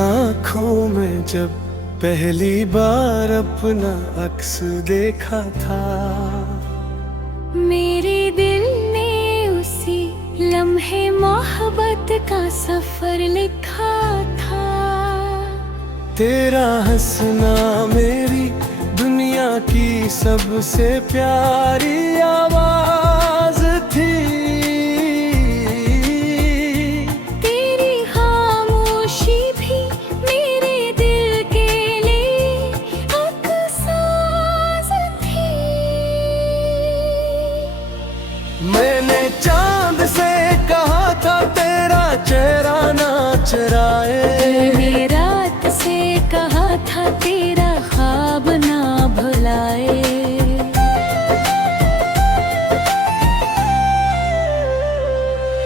आँखों में जब पहली बार अपना अक्स देखा था, मेरे दिल ने उसी लम्हे मोहब्बत का सफर लिखा था। तेरा हंसना मेरी दुनिया की सबसे प्यारी आवाज थी। तेरी खामोशी भी मेरे दिल के लिए एक साज थी। मैंने चांद से कहा था तेरा चेहरा ना चुराए, मैंने रात से कहा था तेरा ख्वाब ना भुलाए।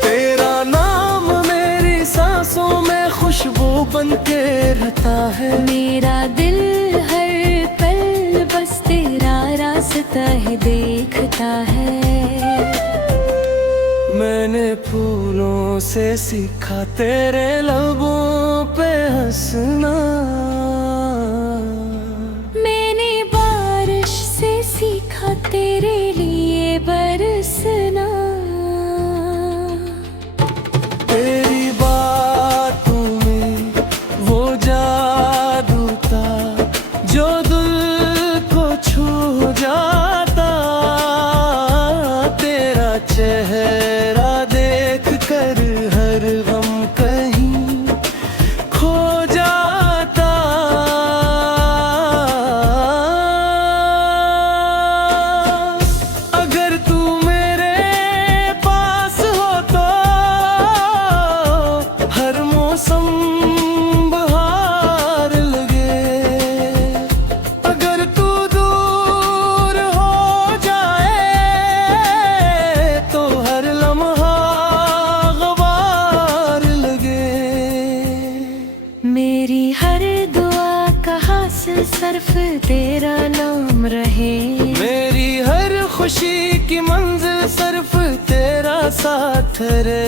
तेरा नाम मेरी सांसों में खुशबू बन के रहता है। मेरा दिल हर पल बस तेरा रास्ता ही देखता है। मैंने फूलों से सीखा तेरे लबों पे हंसना, मैंने बारिश से सीखा तेरे लिए बरसना। तेरी बातों में वो जादू था जो दिल को छू जाता। तेरा चेहरा देख कर हर गम कहीं खो जाता। अगर तू मेरे पास हो तो हर मौसम बहार लगे। अगर तू दूर हो जाए तो हर लम्हा गवार लगे। मेरी हर दुआ का हासिल सिर्फ तेरा नाम रहे। मेरी हर खुशी की मंजिल सिर्फ तेरा साथ रे।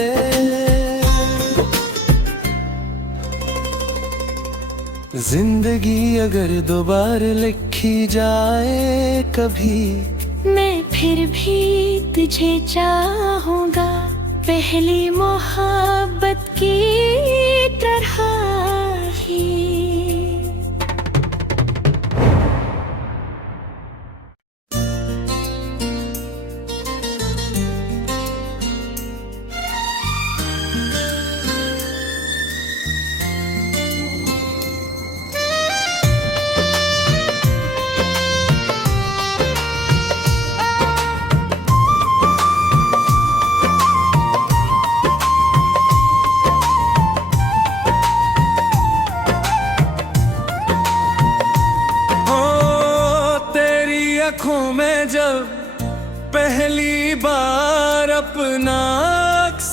जिंदगी अगर दोबारा लिखी जाए कभी, मैं फिर भी तुझे चाहूँगा पहली मोहब्बत की तरह ही। आँखों में जब पहली बार अपना अक्स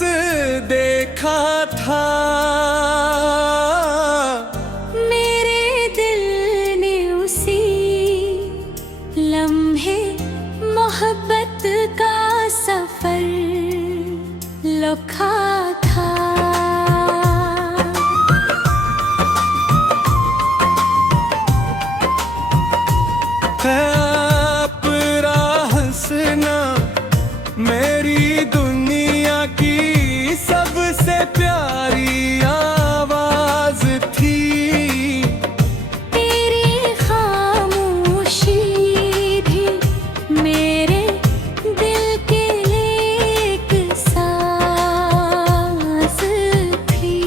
देखा था, मेरे दिल ने उसी लम्हे मोहब्बत का सफर लिखा था। तेरा हंसना मेरी दुनिया की सबसे प्यारी आवाज थी। तेरी खामोशी भी मेरे दिल के लिए एक सांस थी।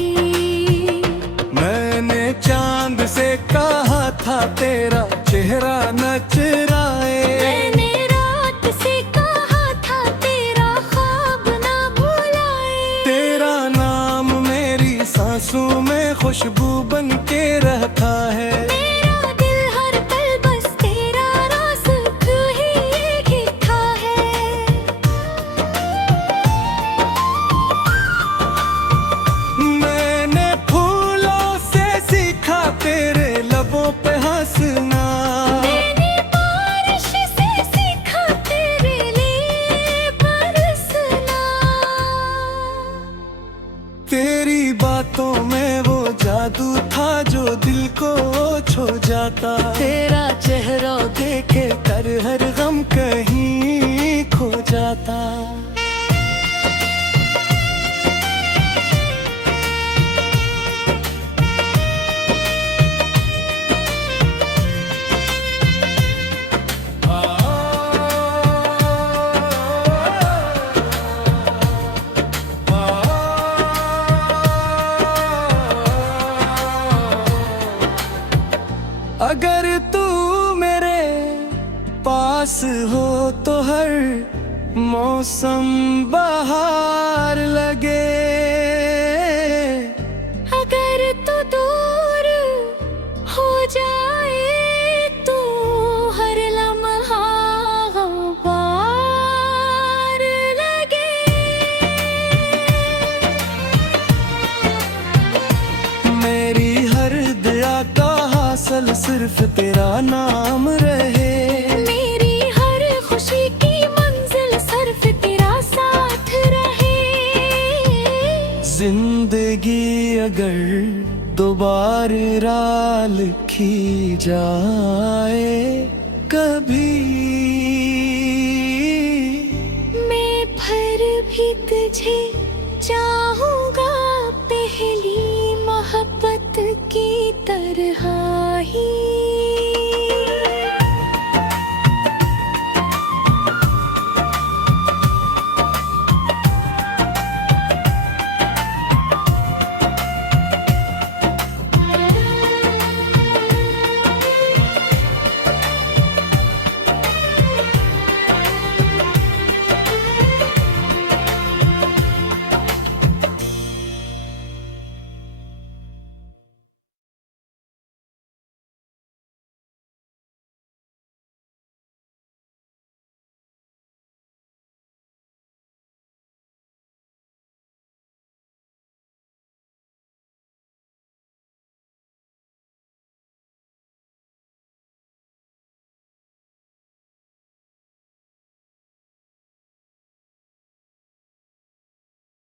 मैंने चांद से कहा था तेरा चेहरा न चुराए, मैंने रात से कहा था तेरा ख्वाब ना भुलाए। तेरा नाम मेरी सांसों में खुशबू बन के रहता है। मेरा दिल हर पल बस तेरा रास्ता ही देखता है। मैंने फूलों से सीखा तेरे लबों पे हंसना, मैंने दिल को छो जाता। तेरा चेहरा देखे कर हर गम कहीं खो जाता। अगर तू मेरे पास हो तो हर मौसम बहार लगे। अगर तू दूर हो जाए तो हर लम्हा पार लगे। मेरी हर दया का हासिल सिर्फ तेरा नाम रहे। मेरी हर खुशी की मंजिल सिर्फ तेरा साथ रहे। जिंदगी अगर दोबारा लिखी जाए कभी, मैं फिर भी तुझे चाहूँगा पहली मोहब्बत की तरह ही।